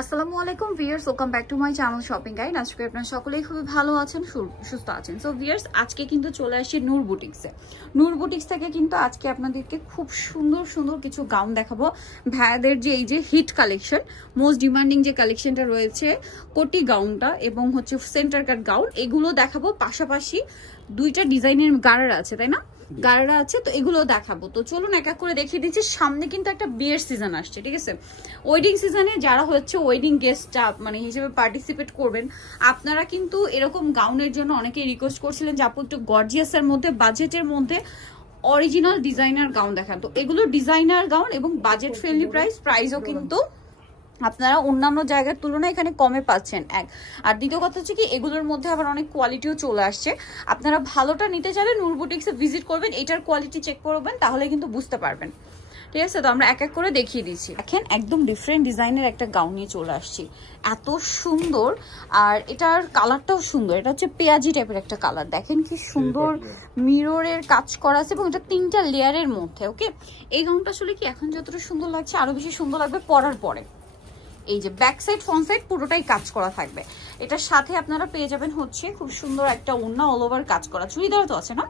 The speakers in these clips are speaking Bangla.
আসসালামু আলাইকুম viewers, welcome back to my channel shopping guide. আজকে আপনারা সকলেই খুবই ভালো আছেন, সুস্থ আছেন। সো ভিউয়ার্স, আজকে কিন্তু চলে আসি নূর বুটিক্সে। নূর বুটিক্স থেকে কিন্তু আজকে আপনাদেরকে খুব সুন্দর সুন্দর কিছু গাউন দেখাবো। ভাইয়াদের যে এই যে হিট কালেকশন, মোস্ট ডিমান্ডিং যে কালেকশনটা রয়েছে কোটি গাউনটা এবং হচ্ছে সেন্টার কাট গাউন, এগুলো দেখাবো। পাশাপাশি দুইটা ডিজাইনের গারারা আছে, তাই না? গারারা আছে, তো এগুলো দেখাবো। তো চলুন এক এক করে দেখিয়ে দিচ্ছি। সামনে কিন্তু একটা বিয়ের সিজন আসছে, ঠিক আছে? ওয়েডিং সিজনে যারা হচ্ছে ওয়েডিং গেস্টটা মানে হিসেবে পার্টিসিপেট করবেন, আপনারা কিন্তু এরকম গাউনের জন্য অনেকেই রিকোয়েস্ট করছিলেন যে আপু একটু গর্জিয়াসের মধ্যে, বাজেটের মধ্যে অরিজিনাল ডিজাইনার গাউন দেখান। তো এগুলো ডিজাইনার গাউন এবং বাজেট ফ্রেন্ডলি প্রাইসও কিন্তু আপনারা অন্যান্য জায়গার তুলনায় এখানে কমে পাচ্ছেন। এক আর দ্বিতীয় কথা হচ্ছে কি, এগুলোর মধ্যে আবার অনেক কোয়ালিটিও চলে আসছে। আপনারা ভালোটা নিতে চাইলে নূর বুটিক্সে ভিজিট করবেন, এটার কোয়ালিটি চেক করবেন, তাহলে কিন্তু বুঝতে পারবেন, ঠিক আছে? তো আমরা এক এক করে দেখিয়ে দিচ্ছি। দেখেন, একদম ডিফারেন্ট ডিজাইনের একটা গাউন নিয়ে চলে আসছি, এত সুন্দর। আর এটার কালারটাও সুন্দর, এটা হচ্ছে পেঁয়াজি টাইপের একটা কালার। দেখেন কি সুন্দর মিররের কাজ করা আছে এবং এটা 3টা লেয়ারের মধ্যে। ওকে, এই গাউনটা আসলে কি এখন যতটা সুন্দর লাগছে আরো বেশি সুন্দর লাগবে পরার পরে। এই যে ব্যাক সাইড ফ্রন্ট সাইড পুরোটাই কাজ করা থাকবে। এটার সাথে আপনারা পেয়ে যাবেন হচ্ছে খুব সুন্দর একটা ওড়না, অল ওভার কাজ করা। চুড়িদার তো আছে না?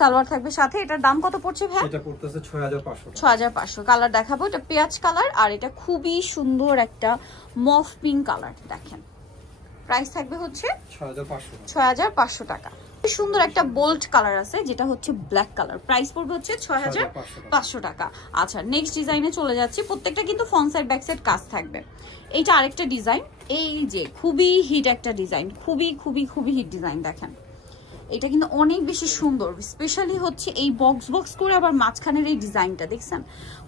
সালোয়ার থাকবে সাথে। এটার দাম কত পড়ছে ভাই? এটা পড়তেছে 6500। 6500। কালার দেখাবো, এটা পেঁয়াজ কালার আর এটা খুবই সুন্দর একটা মফ পিঙ্ক কালার। দেখেন, প্রাইস থাকবে হচ্ছে 6500 টাকা। সুন্দর একটা বোল্ড কালার আছে যেটা হচ্ছে ব্ল্যাক কালার, প্রাইস পড়বে হচ্ছে 6500 টাকা। আচ্ছা, নেক্সট ডিজাইনে চলে যাচ্ছি। প্রত্যেকটা কিন্তু ফ্রন্ট সাইড ব্যাক সাইড কাজ থাকবে। এইটা আরেকটা ডিজাইন, এই যে খুবই হিট একটা ডিজাইন, খুবই খুবই খুবই হিট ডিজাইন। দেখেন, এটা কিন্তু অনেক বেশি সুন্দর, স্পেশালি হচ্ছে এই বক্স বক্স করে আবার মাঝখানের এই ডিজাইনটা দেখছেন,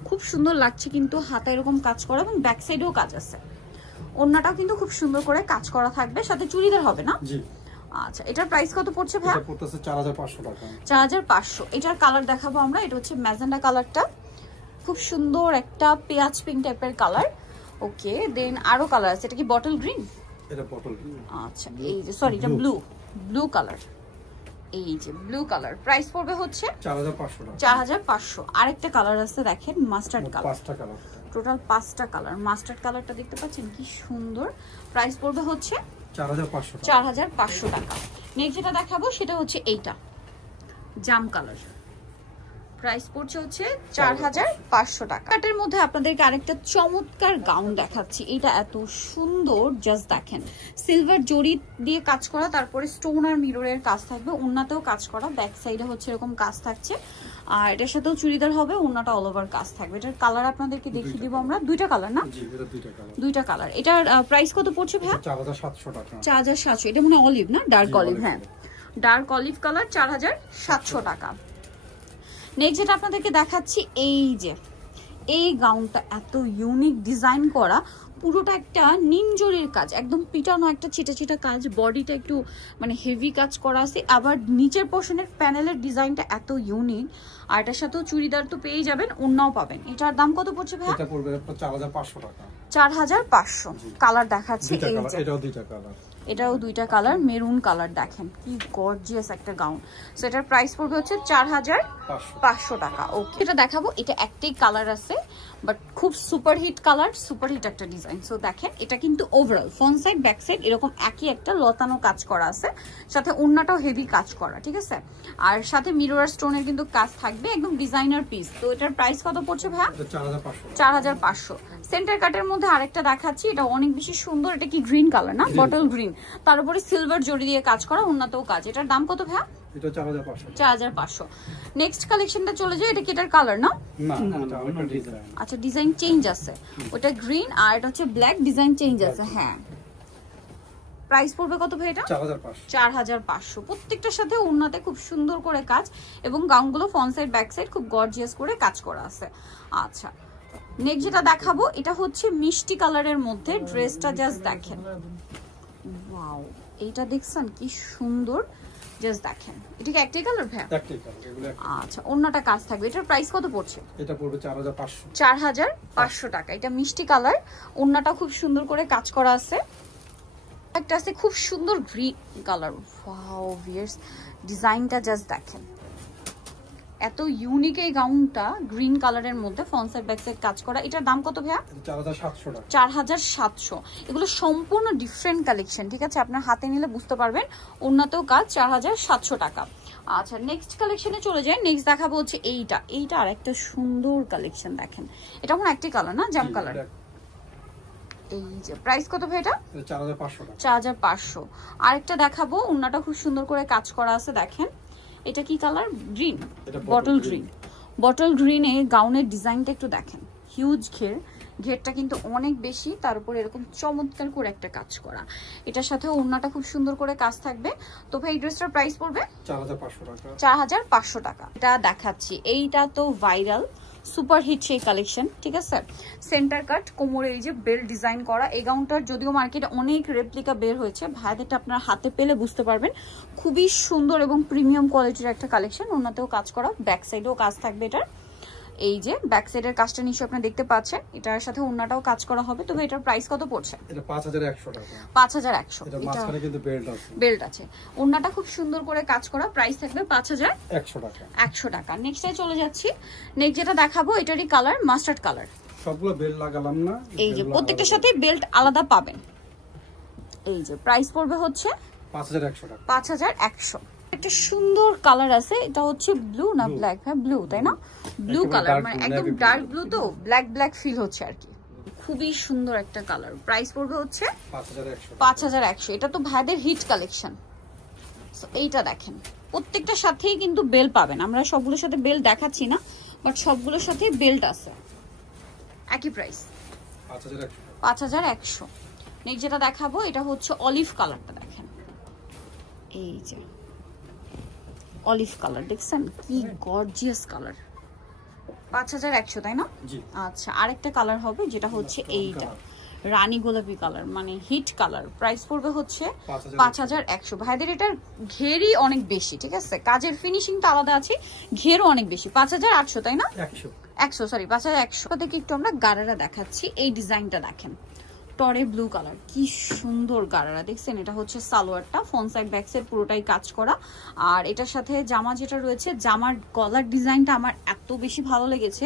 খুব সুন্দর লাগছে। কিন্তু হাতে এরকম কাজ করা এবং ব্যাক সাইডেও কাজ আছে। ওড়নাটাও কিন্তু খুব সুন্দর করে কাজ করা থাকবে, সাথে চুড়িদার হবে না? জি। আচ্ছা, এটার প্রাইস কত পড়ছে ভাই? এটা পড়তেছে 4500 টাকা। 4500। এটার কালার দেখাবো আমরা। এটা হচ্ছে ম্যাজেন্ডা কালারটা, খুব সুন্দর একটা পেঁয়াজ পিঙ্ক টাইপের কালার। ওকে, দেন আরো কালার আছে। এটা কি বটল গ্রিন? এটা বটল গ্রিন। আচ্ছা, এই যে সরি, এটা ব্লু কালার। এই যে ব্লু কালার, প্রাইস পড়বে হচ্ছে 4500 টাকা। 4500। আরেকটা কালার আছে দেখেন, মাস্টার্ড কালার। 5টা কালার, টোটাল 5টা কালার। মাস্টার্ড কালারটা দেখতে পাচ্ছেন কি সুন্দর, প্রাইস পড়বে হচ্ছে 4500 টাকা। নেক্সট যেটা দেখাবো সেটা হচ্ছে এইটা জাম কালার, প্রাইস পড়ছে হচ্ছে 4500 টাকা। এটার মধ্যে আপনাদেরকে আরেকটা চমৎকার গাউন দেখাচ্ছি। এটা এত সুন্দর, জাস্ট দেখেন, সিলভার জরি দিয়ে কাজ করা, তারপরে স্টোন আর মিররের কাজ থাকবে, ওড়নাতেও কাজ করা, ব্যাক সাইডে হচ্ছে এরকম কাজ থাকছে। আর এটার সাথেও চুড়িদার হবে, ওড়নাটা অল ওভার কাজ থাকবে। এটার কালার আপনাদেরকে দেখিয়ে দিব আমরা। দুইটা কালার না? জি, এটা দুইটা কালার। দুইটা কালার। এটার প্রাইস কত পড়ছে ভাই? 4700 টাকা। 4700। এটা মনে অলিভ না? Dark olive. হ্যাঁ, ডার্ক অলিভ কালার, 4700 টাকা। নেক্সট যেটা আপনাদেরকে দেখাচ্ছি, এই গাউনটা এত ইউনিক ডিজাইন করা, পুরোটা একটা নিমজরির কাজ, একদম পিটানো একটা ছিটা ছিটা কাজ, বডিটা একটু মানে হেভি কাজ করা আছে। আবার নিচের পোর্শনের প্যানেলের ডিজাইনটা এত ইউনিক। আর এটার সাথেও চুড়িদার তো পেয়ে যাবেন, ওড়নাও পাবেন। এটার দাম কত পড়ছে ভাই? এটা পড়বে 4500 টাকা। 4500। কালার দেখাচ্ছি, এই যে এটাও দুইটা কালার। এটাও দুইটা কালার, মেরুন কালার। দেখেন কি গর্জিয়াস একটা গাউন। সো এটার প্রাইস পড়বে হচ্ছে 4500 টাকা। ওকে, এটা দেখাবো। এটা একটাই কালার আছে, বাট খুব super hit colour, super hit একটা ডিজাইন। সো দেখেন, এটা কিন্তু overall front side back side এরকম একই একটা লতানো কাজ করা আছে, সাথে ওড়নাটাও হেভি কাজ করা, ঠিক আছে? আর সাথে মিরর স্টোনের কিন্তু কাজ থাকবে, একদম ডিজাইনার পিস। তো এটার প্রাইস কত পড়ছে ভাই? 4500। সেন্টার কাটের মধ্যে আরেকটা দেখাচ্ছি, এটা অনেক বেশি সুন্দর। এটা কি গ্রিন কালার না? বটল গ্রিন, তার উপরে সিলভার জড়ি দিয়ে কাজ করা, ওড়নাতেও কাজ। এটার দাম কত ভাই? এটা 4500। 4500। নেক্সট কালেকশনটা চলে যায়। এটা কি এটার কালার না? না, এটা আরেকটা ডিজাইন। আচ্ছা, ডিজাইন চেঞ্জ আছে। ওটা গ্রিন আর এটা হচ্ছে ব্ল্যাক, ডিজাইন চেঞ্জ আছে। হ্যাঁ, প্রাইস পড়বে কত ভাই এটা? 4500। প্রত্যেকটার সাথে ওড়নাতে খুব সুন্দর করে কাজ এবং গাউনগুলো ফ্রন্ট সাইড ব্যাক সাইড খুব গর্জিয়াস করে কাজ করা আছে। আচ্ছা, নেক্সট যেটা দেখাবো, এটা হচ্ছে মিষ্টি কালারের মধ্যে। ড্রেসটা জাস্ট দেখেন, ওয়াও, এইটা দেখছেন কি সুন্দর, জাস্ট দেখেন। এটা কি একটাই কালার ভাই? একটাই কালার, এগুলো একটাই। আচ্ছা, ওড়নাটা কাজ থাকবে। এটার প্রাইস কত পড়ছে? এটা পড়বে 4500। 4500 টাকা। এটা মিষ্টি কালার, ওড়নাটা খুব সুন্দর করে কাজ করা আছে। একটা আছে খুব সুন্দর গ্রিন কালার। ওয়াও ভিউয়ার্স, ডিজাইনটা জাস্ট দেখেন, এত ইউনিক এই গাউনটা গ্রিন কালারের মধ্যে ফ্রন্ট সাইড ব্যাক সাইড কাজ করা। এটার দাম কত ভাইয়া? 4700 টাকা। 4700। এগুলো সম্পূর্ণ ডিফারেন্ট কালেকশন, ঠিক আছে? আপনার হাতে নিলে বুঝতে পারবেন উন্নতও কাজ। 4700 টাকা। আচ্ছা, নেক্সট কালেকশনে চলে যায়। নেক্সট দেখাবো হচ্ছে এইটা আর একটা সুন্দর কালেকশন। দেখেন এটা এখন একটি কালার না, জাম কালার। এই যে প্রাইস কত ভাই? এটা 4500 টাকা। 4500। আরেকটা দেখাবো, ওন্নাটা খুব সুন্দর করে কাজ করা আছে। দেখেন এটা কি colour? Green, bottle green. Bottle গ্রিনে গাউনের ডিজাইনটা একটু দেখেন, হিউজ ঘেরটা কিন্তু অনেক বেশি, তার উপর এরকম চমৎকার করে একটা কাজ করা। এটার সাথে ওন্নাটা খুব সুন্দর করে কাজ থাকবে। তো ভাই এই ড্রেসটার প্রাইস পড়বে 4500 টাকা। 4500 টাকা। এটা দেখাচ্ছি, এইটা তো ভাইরাল সুপার হিট সেই কালেকশন, ঠিক আছে? সেন্টার কাট, কোমরে এই যে বেল্ট ডিজাইন করা। এই গাউনটার যদিও মার্কেটে অনেক রেপ্লিকা বের হয়েছে, ভাইদেরটা আপনার হাতে পেলে বুঝতে পারবেন খুবই সুন্দর এবং প্রিমিয়াম কোয়ালিটির একটা কালেকশন। ওনাতেও কাজ করা, ব্যাক সাইডেও কাজ থাকবে এটার। এই যে ব্যাক সাইডের কাজটা নিশ্চয়ই আপনি দেখতে পাচ্ছেন, এটার সাথে ওন্নাটাও কাজ করা হবে। তবে এটার প্রাইস কত পড়ছে? এটা 5100 টাকা। 5100। এটা মাঝখানে কিন্তু বেল্ট আছে। ওন্নাটা খুব সুন্দর করে কাজ করা, প্রাইস থাকবে 5100 টাকা। 100 টাকা। নেক্সটে চলে যাচ্ছি। নেক্সট যেটা দেখাবো এটারই কালার মাস্টার্ড কালার। সবগুলো বেল্ট লাগালাম না, এই যে প্রত্যেকটার সাথে বেল্ট আলাদা পাবেন। এই যে প্রাইস পড়বে হচ্ছে 5100 টাকা। 5100। একটা সুন্দর কালার আছে, এটা হচ্ছে ব্লু না ব্ল্যাক? হ্যাঁ ব্লু, তাই না? ব্লু কালার, মানে একদম ডার্ক ব্লু, তো ব্ল্যাক ফিল হচ্ছে আর কি। খুবই সুন্দর একটা কালার। প্রাইস পড়বে হচ্ছে 5100। এটা তো ভাইদের হিট কালেকশন। এইটা দেখেন, প্রত্যেকটার সাথেই কিন্তু বেল্ট পাবেন। আমরা সবগুলোর সাথে বেল্ট দেখাচ্ছি না, বাট সবগুলোর সাথেই বেল্ট আছে। একই প্রাইস 5100। নেক্সট যেটা দেখাবো এটা হচ্ছে অলিভ কালারটা। দেখেন এই যে অলিভ কালার, দেখছেন কি গর্জিয়াস কালার। 5100, তাই না? আচ্ছা, আরেকটা কালার হবে যেটা হচ্ছে এইটা রানী গোলাপি কালার, মানে হিট কালার। প্রাইস পড়বে হচ্ছে 5100। ভাইদের এটার ঘেরই অনেক বেশি, ঠিক আছে? কাজের ফিনিশিংটা আলাদা আছে, ঘেরও অনেক বেশি। 5800, তাই না? 100, সরি 5100 থেকে একটু আমরা গারারা দেখাচ্ছি। এই ডিজাইনটা দেখেন, টরে ব্লু কালার, কি সুন্দর গারারা, দেখছেন? এটা হচ্ছে সালোয়ারটা, ফ্রন্ট সাইড ব্যাক সাইড পুরোটাই কাজ করা। আর এটার সাথে জামা যেটা রয়েছে, জামার গলার ডিজাইনটা আমার এত বেশি ভালো লেগেছে।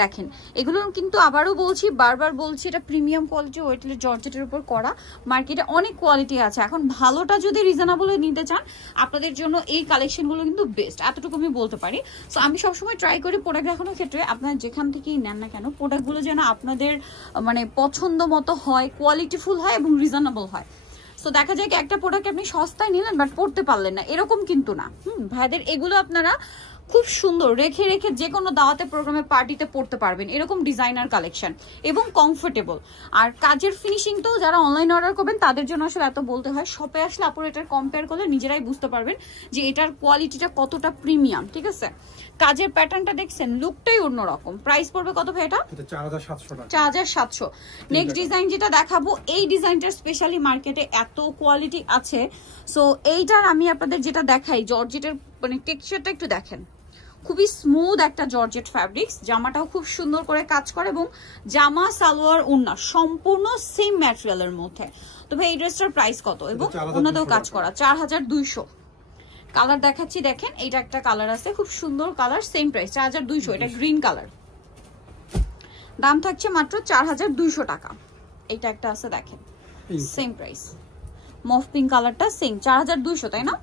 দেখেন এগুলো কিন্তু আবারও বলছি, বারবার বলছি, এটা প্রিমিয়াম কোয়ালিটি ওয়েটলেস জর্জেটের উপর করা। মার্কেটে অনেক কোয়ালিটি আছে, এখন ভালোটা যদি রিজনেবল নিতে চান আপনাদের জন্য এই কালেকশনগুলো কিন্তু বেস্ট, এতটুকু আমি বলতে পারি। সো আমি সবসময় ট্রাই করি প্রোডাক্ট দেখানোর ক্ষেত্রে আপনারা যেখান থেকেই নেন না কেন, প্রোডাক্টগুলো যেন আপনাদের মানে পছন্দ মতো হয়, কোয়ালিটিফুল হয় এবং রিজনেবল হয়। সো দেখা যায় কি একটা প্রোডাক্ট আপনি সস্তায় নিলেন বাট পড়তে পারলেন না, এরকম কিন্তু না। ভাইদের এগুলো আপনারা খুব সুন্দর রেখে যে কোনো দাওয়াতে, প্রোগ্রামে, পার্টিতে পড়তে পারবেন, এরকম ডিজাইনার কালেকশন এবং কমফোর্টেবল। আর কাজের ফিনিশিং তো যারা অনলাইন অর্ডার করবেন তাদের জন্য আসলে এত বলতে হয়, শপে আসলে আপনারা এটার কম্পেয়ার করলে নিজেরাই বুঝতে পারবেন যে এটার কোয়ালিটিটা কতটা প্রিমিয়াম, ঠিক আছে? কাজের প্যাটার্নটা দেখছেন, লুকটাই অন্যরকম। প্রাইস পড়বে কত ভাই এটা? 4700 টাকা। 4700। নেক্সট ডিজাইন যেটা দেখাবো, এই ডিজাইনটার স্পেশালি মার্কেটে এত কোয়ালিটি আছে। সো এইটার আমি আপনাদের যেটা দেখাই, জর্জেটের মানে টেক্সচারটা একটু দেখেন, খুবই স্মুথ একটা জর্জেট ফ্যাব্রিক্স। জামাটাও খুব সুন্দর করে কাজ করে এবং জামা সালোয়ার ওড়না সম্পূর্ণ সেম ম্যাটেরিয়ালের মধ্যে। তো ভাই এই ড্রেসটার প্রাইস কত এবং ওনাতেও কাজ করা? 4200। কালার দেখাচ্ছি, দেখেন এইটা একটা কালার আছে, খুব সুন্দর কালার, সেম প্রাইস 4200। এটা গ্রিন কালার, দাম থাকছে মাত্র 4200 টাকা। এইটা একটা আছে, দেখেন সেম প্রাইস। মফ পিঙ্ক কালারটা সেম 4200, তাই না?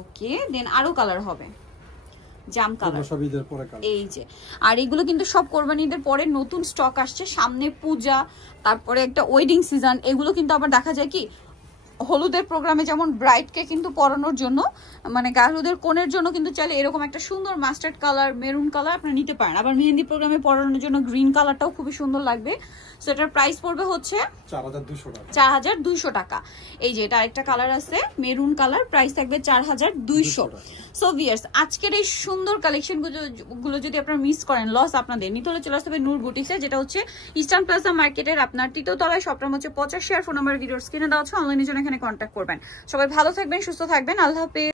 ওকে, দেন আরো কালার হবে, জাম কালার, এই যে। আর এগুলো কিন্তু সব কোরবানিদের পরে নতুন স্টক আসছে, সামনে পূজা, তারপরে একটা ওয়েডিং সিজন। এগুলো কিন্তু আবার দেখা যায় কি হলুদের প্রোগ্রামে যেমন ব্রাইডকে কিন্তু পরানোর জন্য, মানে গায়ে কোণের জন্য কিন্তু চাইলে এরকম একটা সুন্দর মাস্টার্ড কালার, মেরুন কালার আপনারা নিতে পারেন। আবার মেহেন্দি প্রোগ্রামে পরানোর জন্য গ্রিন কালারটাও খুবই সুন্দর লাগবে। সো এটার প্রাইস পড়বে হচ্ছে 4200 টাকা। এই যে এটা আরেকটা কালার আছে মেরুন কালার, প্রাইস থাকবে 4200। সো ভিউয়ার্স, আজকের এই সুন্দর কালেকশনগুলো যদি আপনারা মিস করেন, লস আপনাদের। নিতে হলে চলে আসতে হবে নূর বুটিক্সে, যেটা হচ্ছে ইস্টার্ন প্লাজা মার্কেটের আপনার 3য় তলায়। শপটার হচ্ছে 50 শেয়ার, ফোন নাম্বার ভিডিওর স্ক্রিনে দেওয়া আছে, অনলাইনের জন্য এখানে কন্ট্যাক্ট করবেন। সবাই ভালো থাকবেন, সুস্থ থাকবেন, আল্লাহ হাফেজ।